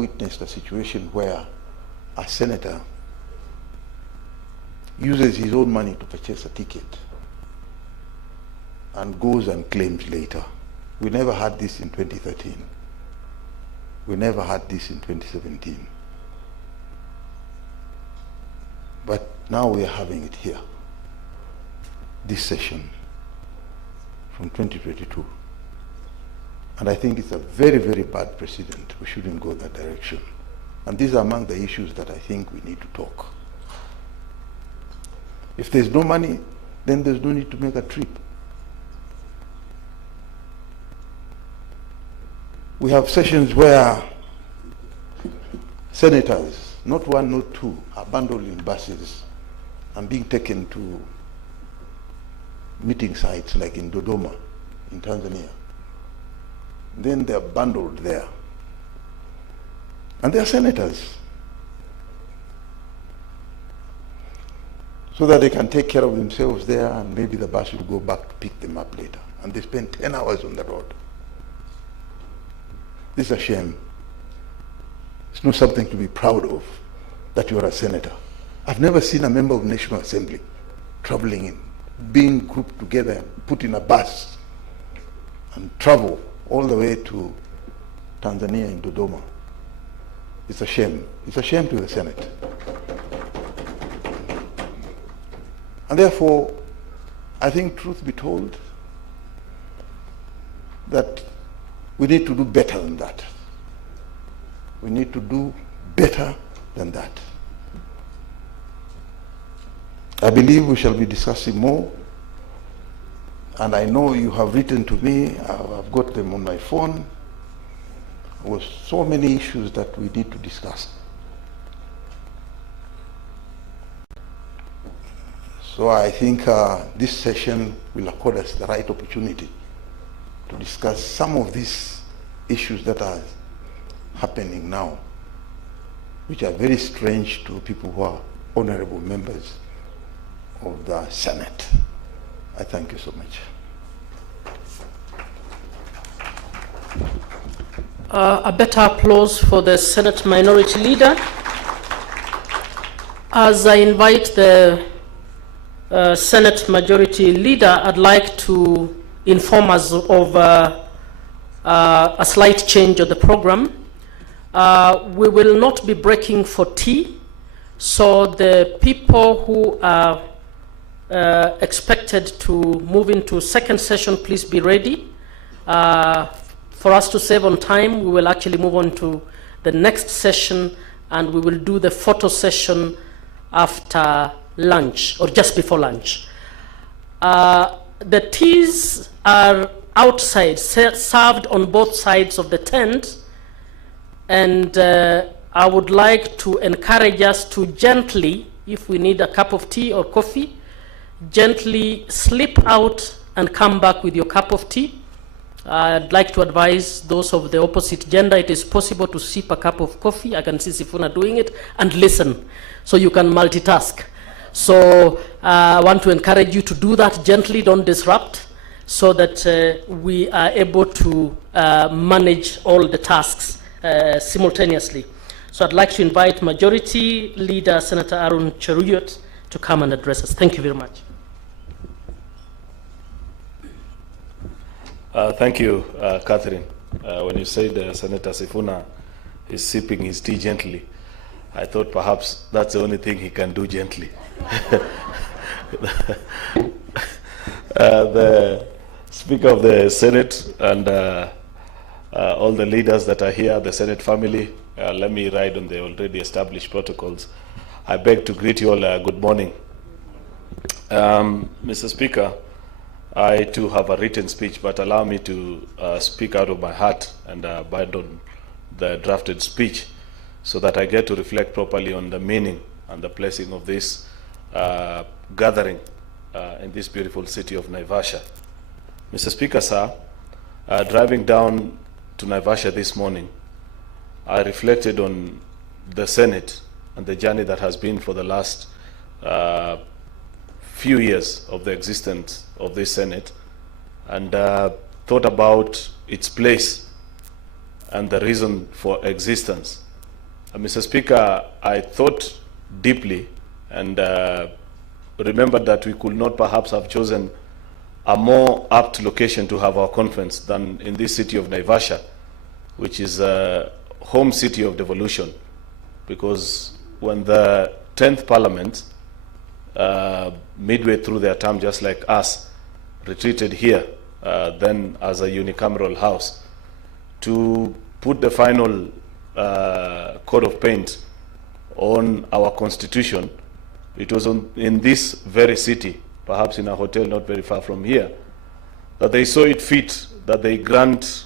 witnessed a situation where a senator uses his own money to purchase a ticket and goes and claims later. We never had this in 2013. We never had this in 2017. But now we are having it here, this session from 2022. And I think it's a very, very bad precedent. We shouldn't go that direction. And these are among the issues that I think we need to talk. If there's no money, then there's no need to make a trip. We have sessions where senators, not one, not two, are bundled in buses and being taken to meeting sites like in Dodoma, in Tanzania. Then they're bundled there. And they're senators. So that they can take care of themselves there, and maybe the bus will go back to pick them up later. And they spend 10 hours on the road. This is a shame. It's not something to be proud of, that you're a senator. I've never seen a member of National Assembly traveling in, being grouped together and put in a bus and travel all the way to Tanzania in Dodoma. It's a shame. It's a shame to the Senate. And therefore, I think, truth be told, that we need to do better than that. We need to do better than that. I believe we shall be discussing more, and I know you have written to me. I've got them on my phone with so many issues that we need to discuss. So I think this session will accord us the right opportunity to discuss some of these issues that are happening now, which are very strange to people who are honorable members of the Senate. I thank you so much. A better applause for the Senate Minority Leader. As I invite the Senate Majority Leader, I'd like to inform us of a slight change of the program. We will not be breaking for tea, so the people who are expected to move into second session, please be ready. For us to save on time, we will actually move on to the next session, and we will do the photo session after lunch, or just before lunch. The teas are outside, served on both sides of the tent, and I would like to encourage us to gently, if we need a cup of tea or coffee, gently slip out and come back with your cup of tea. I'd like to advise those of the opposite gender, it is possible to sip a cup of coffee. I can see Sifuna doing it, and listen, so you can multitask. So I want to encourage you to do that gently, don't disrupt, so that we are able to manage all the tasks simultaneously. So I'd like to invite Majority Leader Senator Aaron Cheruyot to come and address us. Thank you very much. Thank you, Catherine. When you said Senator Sifuna is sipping his tea gently, I thought perhaps that's the only thing he can do gently. The Speaker of the Senate and all the leaders that are here, the Senate family, let me ride on the already established protocols. I beg to greet you all good morning. Mr. Speaker, I too have a written speech, but allow me to speak out of my heart and abandon the drafted speech so that I get to reflect properly on the meaning and the placing of this gathering in this beautiful city of Naivasha. Mr. Speaker, sir, driving down to Naivasha this morning, I reflected on the Senate and the journey that has been for the last few years of the existence of this Senate, and thought about its place and the reason for existence Mr. Speaker, I thought deeply and remembered that we could not perhaps have chosen a more apt location to have our conference than in this city of Naivasha, which is a home city of devolution. Because when the 10th Parliament, midway through their term, just like us, retreated here, then as a unicameral house, to put the final coat of paint on our constitution, it was in this very city, perhaps in a hotel not very far from here, that they saw it fit that they grant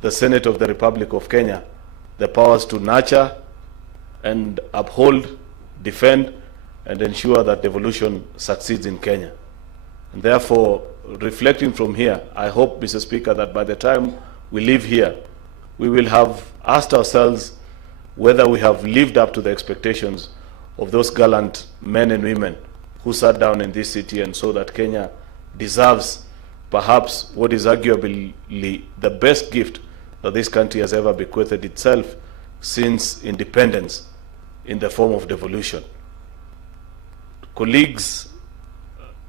the Senate of the Republic of Kenya the powers to nurture and uphold, defend, and ensure that devolution succeeds in Kenya. And therefore, reflecting from here, I hope, Mr. Speaker, that by the time we leave here, we will have asked ourselves whether we have lived up to the expectations of those gallant men and women who sat down in this city and saw that Kenya deserves perhaps what is arguably the best gift that this country has ever bequeathed itself since independence, in the form of devolution. Colleagues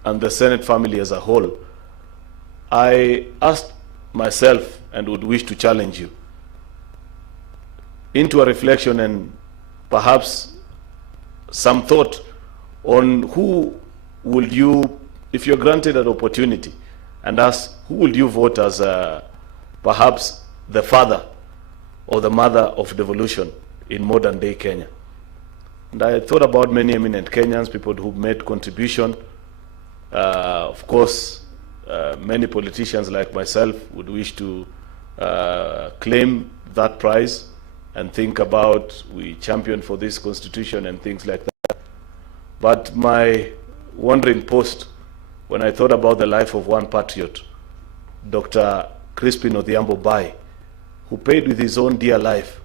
and the Senate family as a whole, I asked myself and would wish to challenge you into a reflection and perhaps some thought on who would you, if you're granted an opportunity, and ask who would you vote as perhaps the father or the mother of devolution in modern day Kenya. And I thought about many eminent Kenyans, people who made contribution. Of course, many politicians like myself would wish to claim that prize and think about we championed for this constitution and things like that. But my wandering post, when I thought about the life of one patriot, Dr. Crispin Odhiambo Bai, who paid with his own dear life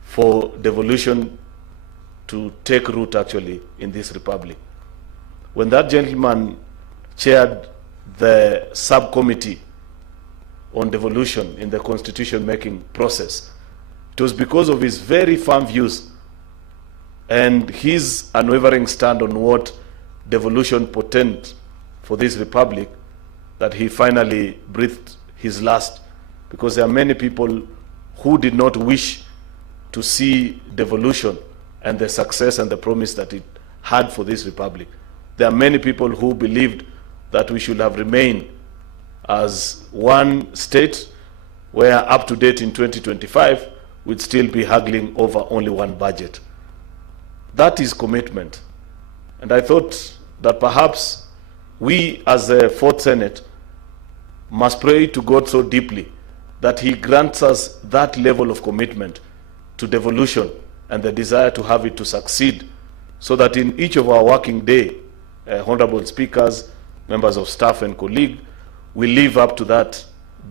for devolution to take root actually in this republic. When that gentleman chaired the subcommittee on devolution in the constitution making process, it was because of his very firm views and his unwavering stand on what devolution portended for this republic that he finally breathed his last, because there are many people who did not wish to see devolution and the success and the promise that it had for this republic. There are many people who believed that we should have remained as one state where up to date in 2025 we'd still be haggling over only one budget. That is commitment. And I thought that perhaps we as the Fourth Senate must pray to God so deeply that he grants us that level of commitment to devolution and the desire to have it to succeed, so that in each of our working day, honorable speakers, members of staff and colleagues, we live up to that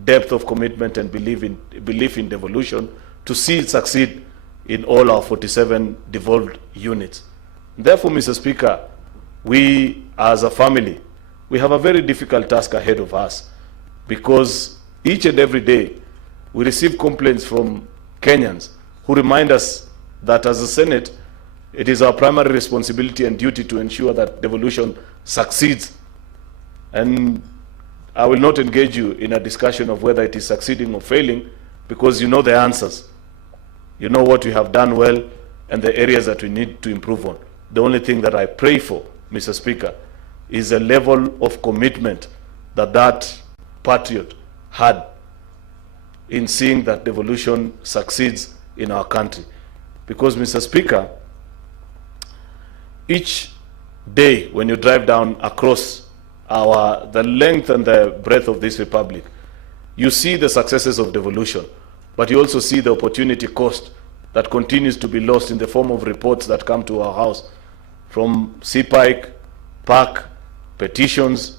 depth of commitment and belief in devolution to see it succeed in all our 47 devolved units. Therefore, Mr. Speaker, we as a family, we have a very difficult task ahead of us, because each and every day we receive complaints from Kenyans who remind us that as a Senate, it is our primary responsibility and duty to ensure that devolution succeeds. And I will not engage you in a discussion of whether it is succeeding or failing, because you know the answers. You know what we have done well and the areas that we need to improve on. The only thing that I pray for, Mr. Speaker, is a level of commitment that that patriot had in seeing that devolution succeeds in our country. Because, Mr. Speaker, each day when you drive down across the length and the breadth of this republic, you see the successes of devolution, but you also see the opportunity cost that continues to be lost in the form of reports that come to our house from CPIC, PAC, petitions,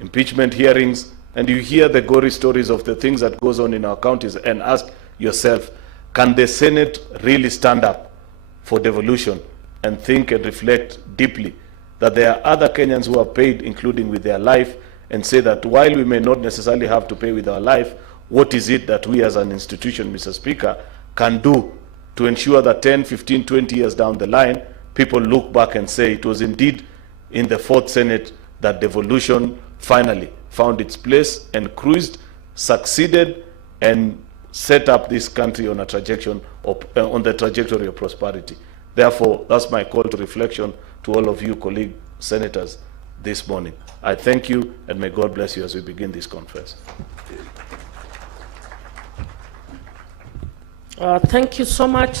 impeachment hearings, and you hear the gory stories of the things that goes on in our counties and ask yourself, can the Senate really stand up for devolution and think and reflect deeply that there are other Kenyans who are paid, including with their life, and say that while we may not necessarily have to pay with our life, what is it that we as an institution, Mr. Speaker, can do to ensure that 10, 15, 20 years down the line, people look back and say it was indeed in the 4th Senate that devolution finally found its place and cruised, succeeded, and set up this country on a trajectory on the trajectory of prosperity. Therefore, that's my call to reflection to all of you, colleague senators, this morning. I thank you, and may God bless you as we begin this conference. Thank you so much,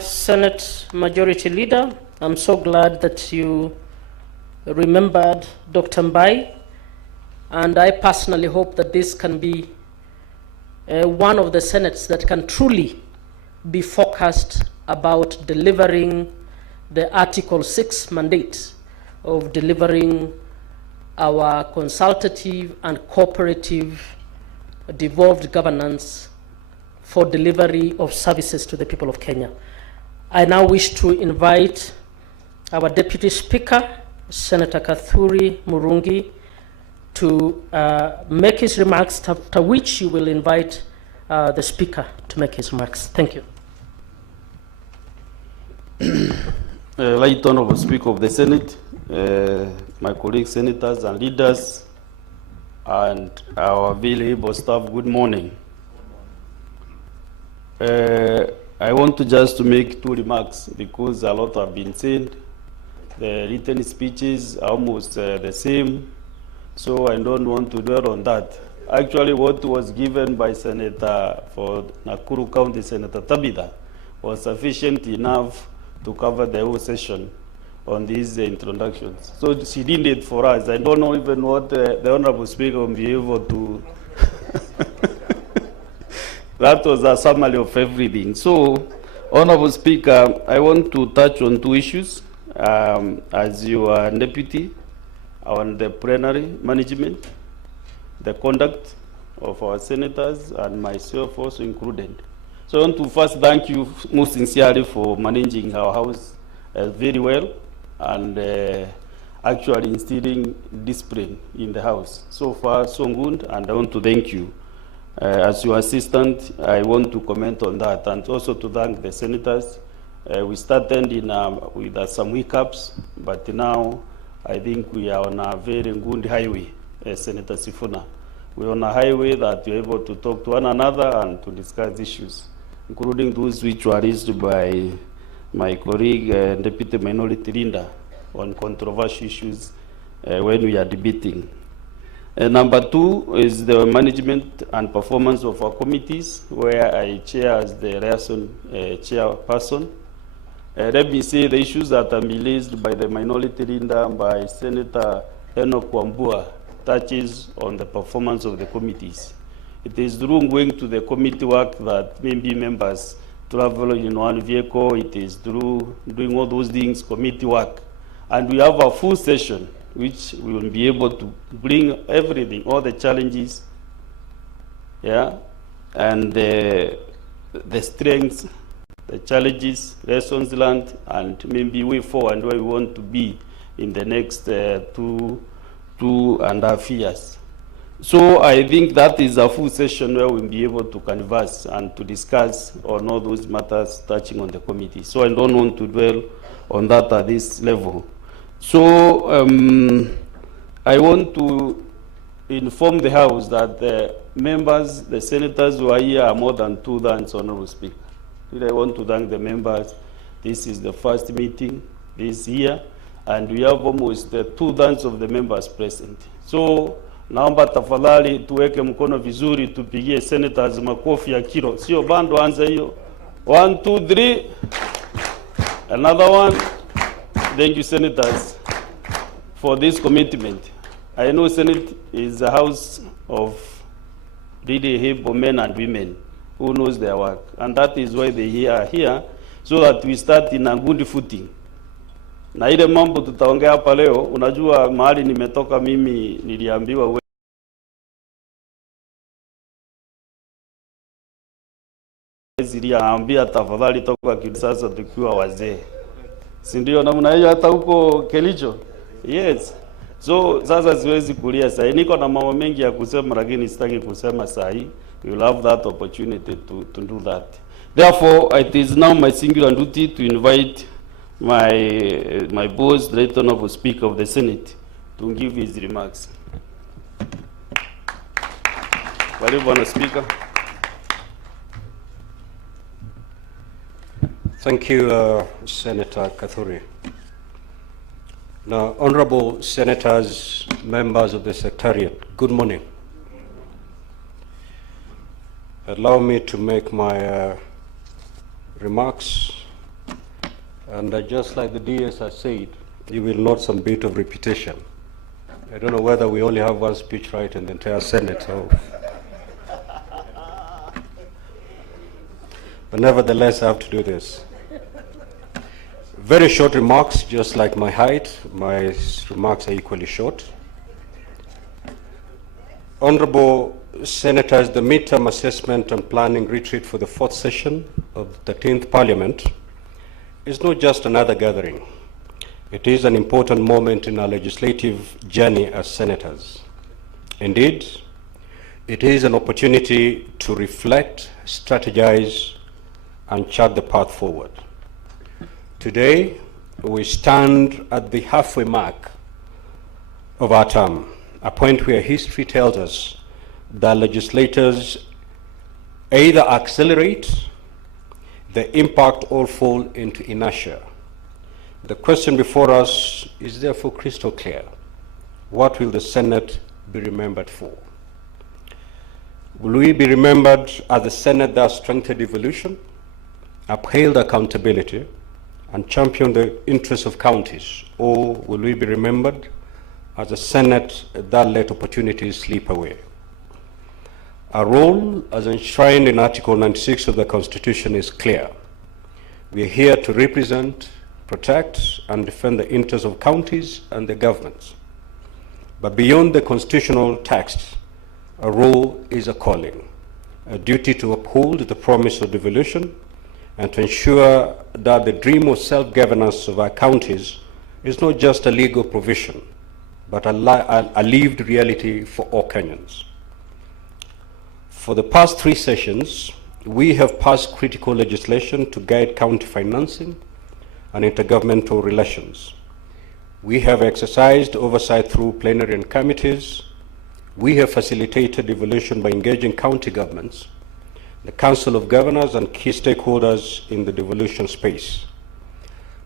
Senate Majority Leader. I'm so glad that you remembered Dr. Mbai, and I personally hope that this can be one of the Senates that can truly be focused about delivering the Article 6 mandate of delivering our consultative and cooperative devolved governance for delivery of services to the people of Kenya. I now wish to invite our Deputy Speaker, Senator Kathuri Murungi, to make his remarks, after which you will invite the Speaker to make his remarks. Thank you. Right Honorable Speaker of the Senate, my colleagues, senators and leaders, and our very able staff, good morning. I want to just make 2 remarks because a lot have been said. The written speeches are almost the same, so I don't want to dwell on that. Actually, what was given by Senator for Nakuru County, Senator Tabitha, was sufficient enough to cover the whole session on these introductions. So she did it for us. I don't know even what the Honorable Speaker will be able to. That was a summary of everything. So, Honorable Speaker, I want to touch on 2 issues. As your deputy, on the plenary management, the conduct of our senators, and myself also included. So I want to first thank you most sincerely for managing our house very well and actually instilling discipline in the house. So far, so good, and I want to thank you. As your assistant, I want to comment on that, and also to thank the senators. We started with some hiccups, but now I think we are on a very good highway, Senator Sifuna. We're on a highway that we're able to talk to one another and to discuss issues, including those which were raised by my colleague, Deputy Minority Leader, on controversial issues when we are debating. Number 2 is the management and performance of our committees, where I chair as the liaison chairperson. Let me say the issues that are being raised by the Minority Leader, by Senator Enoch Wambua, touches on the performance of the committees. It is through going to the committee work that maybe members travel in one vehicle. It is through doing all those things, committee work. And we have a full session, which we will be able to bring everything, all the challenges, yeah, and the strengths, the challenges, lessons learned, and maybe way forward where we want to be in the next 2.5 years. So I think that is a full session where we'll be able to converse and to discuss on all those matters touching on the committee. So I don't want to dwell on that at this level. So I want to inform the House that the members, the senators who are here are more than 2 thanks, Honorable Speaker. I want to thank the members. This is the first meeting this year, and we have almost 2 thanks of the members present. So naomba tafadhali tuweke mkono vizuri, tupigie senators makofi ya kilo. Sio bando, anza hiyo. 1, 2, 3. Another one. Thank you, senators, for this commitment. I know Senate is a house of really able men and women who knows their work, and that is why they are here, so that we start in a good footing. Na ile mambo tutaongea hapa leo, unajua mahali nimetoka mimi niliambiwa ambia tafadhali toka kisasa tukiwa wazee. Si ndio namna hiyo hata huko Kericho? Yes. So sasa siwezi kulia sasa. Niko na mambo mengi ya kusema, lakini sitaki kusema sasa. We will have that opportunity to do that. Therefore, it is now my singular duty to invite my boss, the Right Honorable Speaker of the Senate, to give his remarks. Karibu Bwana Speaker. Thank you, Senator Kathuri. Now, honorable senators, members of the Secretariat, good morning. Allow me to make my remarks, and just like the DS has said, you will note some bit of repetition. I don't know whether we only have one speech right in the entire Senate, so. But nevertheless, I have to do this. Very short remarks, just like my height. My remarks are equally short. Honorable Senators, the midterm assessment and planning retreat for the 4th session of the 13th Parliament is not just another gathering. It is an important moment in our legislative journey as senators. Indeed, it is an opportunity to reflect, strategize, and chart the path forward. Today, we stand at the halfway mark of our term, a point where history tells us that legislators either accelerate, the impact, or fall into inertia. The question before us is therefore crystal clear. What will the Senate be remembered for? Will we be remembered as a Senate that strengthened devolution, upheld accountability, and championed the interests of counties? Or will we be remembered as a Senate that let opportunities slip away? Our role, as enshrined in Article 96 of the Constitution, is clear. We are here to represent, protect, and defend the interests of counties and their governments. But beyond the constitutional text, our role is a calling, a duty to uphold the promise of devolution and to ensure that the dream of self-governance of our counties is not just a legal provision, but a lived reality for all Kenyans. For the past 3 sessions, we have passed critical legislation to guide county financing and intergovernmental relations. We have exercised oversight through plenary and committees. We have facilitated devolution by engaging county governments, the Council of Governors, and key stakeholders in the devolution space.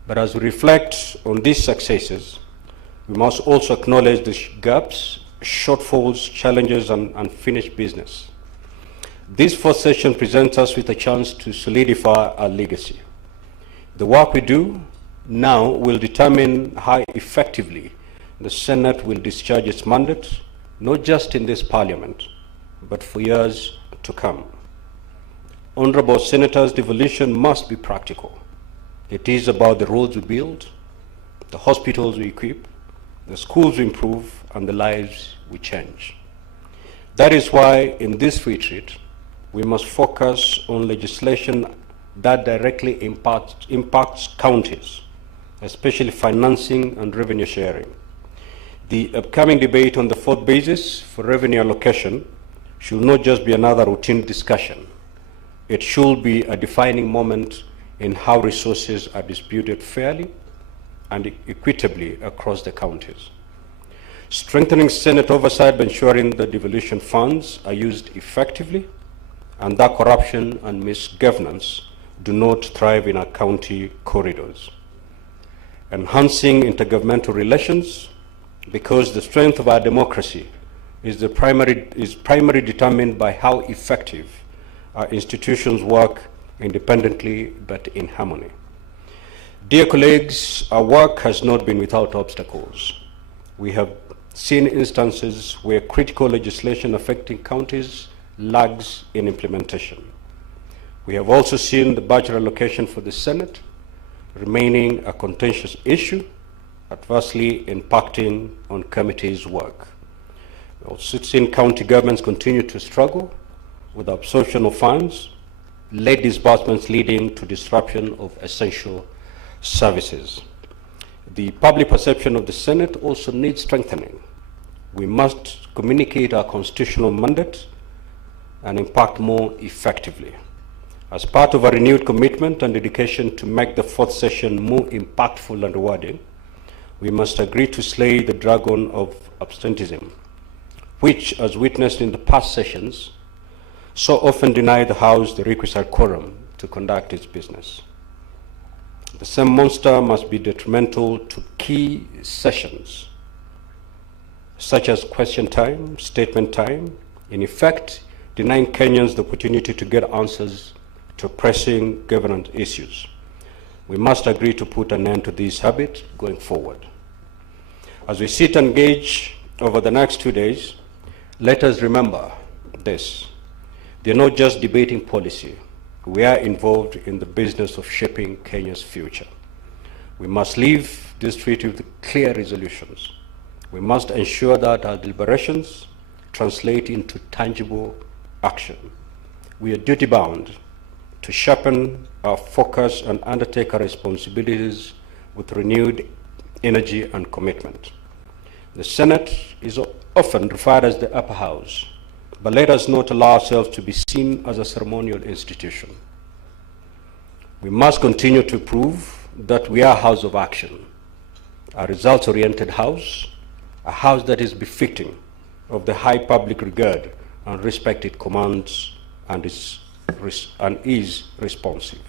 But as we reflect on these successes, we must also acknowledge the gaps, shortfalls, challenges, and unfinished business. This 4th session presents us with a chance to solidify our legacy. The work we do now will determine how effectively the Senate will discharge its mandate, not just in this Parliament, but for years to come. Honorable Senators, devolution must be practical. It is about the roads we build, the hospitals we equip, the schools we improve, and the lives we change. That is why in this retreat, we must focus on legislation that directly impacts counties, especially financing and revenue sharing. The upcoming debate on the 4th basis for revenue allocation should not just be another routine discussion. It should be a defining moment in how resources are distributed fairly and equitably across the counties. Strengthening Senate oversight by ensuring that devolution funds are used effectively and that corruption and misgovernance do not thrive in our county corridors. Enhancing intergovernmental relations, because the strength of our democracy is primarily determined by how effective our institutions work independently but in harmony. Dear colleagues, our work has not been without obstacles. We have seen instances where critical legislation affecting counties lags in implementation. We have also seen the budget allocation for the Senate remaining a contentious issue, adversely impacting on committees' work. We've also seen county governments continue to struggle with the absorption of funds, late disbursements leading to disruption of essential services. The public perception of the Senate also needs strengthening. We must communicate our constitutional mandate and impact more effectively. As part of a renewed commitment and dedication to make the fourth session more impactful and rewarding, we must agree to slay the dragon of absenteeism, which, as witnessed in the past sessions, so often denied the House the requisite quorum to conduct its business. The same monster must be detrimental to key sessions, such as question time, statement time, in effect, denying Kenyans the opportunity to get answers to pressing governance issues. We must agree to put an end to this habit going forward. As we sit and engage over the next 2 days, let us remember this. They're not just debating policy. We are involved in the business of shaping Kenya's future. We must leave this treaty with clear resolutions. We must ensure that our deliberations translate into tangible action. We are duty-bound to sharpen our focus and undertake our responsibilities with renewed energy and commitment. The Senate is often referred as the upper house, but let us not allow ourselves to be seen as a ceremonial institution. We must continue to prove that we are a house of action, a results-oriented house, a house that is befitting of the high public regard and respect it commands and is responsive.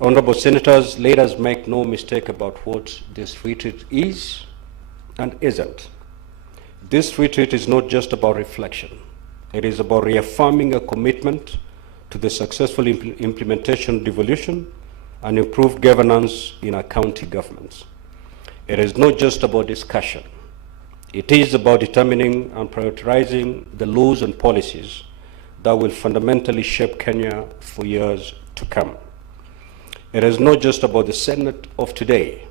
Honorable Senators, let us make no mistake about what this retreat is and isn't. This retreat is not just about reflection. It is about reaffirming a commitment to the successful implementation of devolution and improved governance in our county governments. It is not just about discussion. It is about determining and prioritizing the laws and policies that will fundamentally shape Kenya for years to come. It is not just about the Senate of today.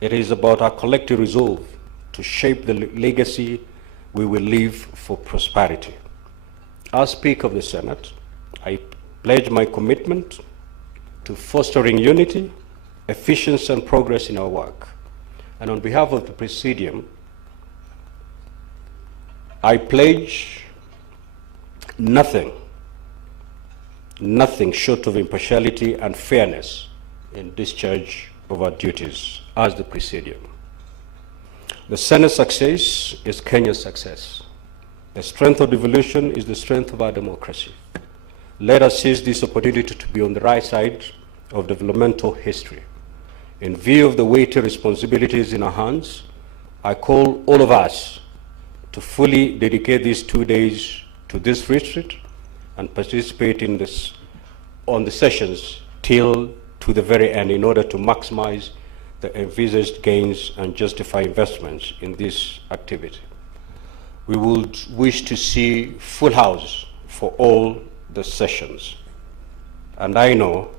It is about our collective resolve to shape the legacy we will leave for prosperity. As Speaker of the Senate, I pledge my commitment to fostering unity, efficiency, and progress in our work. And on behalf of the Presidium, I pledge nothing short of impartiality and fairness in discharge of our duties as the Presidium. The Senate's success is Kenya's success. The strength of devolution is the strength of our democracy. Let us seize this opportunity to be on the right side of developmental history. In view of the weighty responsibilities in our hands, I call all of us to fully dedicate these 2 days to this retreat and participate in this, on the sessions till to the very end in order to maximize the envisaged gains and justify investments in this activity. We would wish to see full house for all the sessions. And I know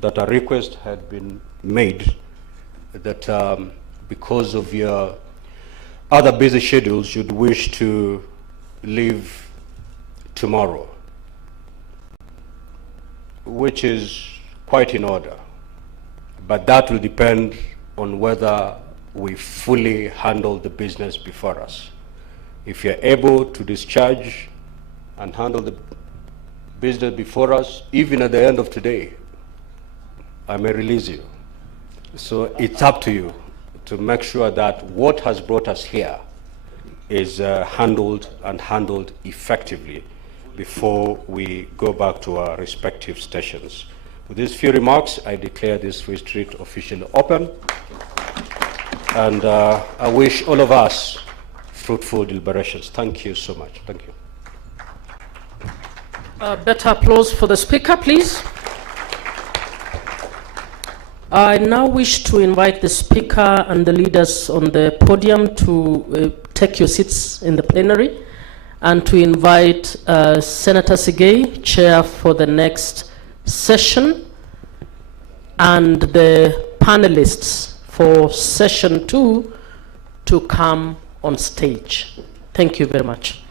that a request had been made that because of your other busy schedules, you'd wish to leave tomorrow, which is quite in order. But that will depend on whether we fully handle the business before us. If you're able to discharge and handle the business before us, even at the end of today, I may release you. So it's up to you to make sure that what has brought us here is handled effectively before we go back to our respective stations. With these few remarks, I declare this retreat officially open. And I wish all of us fruitful deliberations. Thank you so much. Thank you. Better applause for the Speaker, please. I now wish to invite the Speaker and the leaders on the podium to take your seats in the plenary and to invite Senator Sigei, Chair for the next session, and the panelists for session 2 to come on stage. Thank you very much.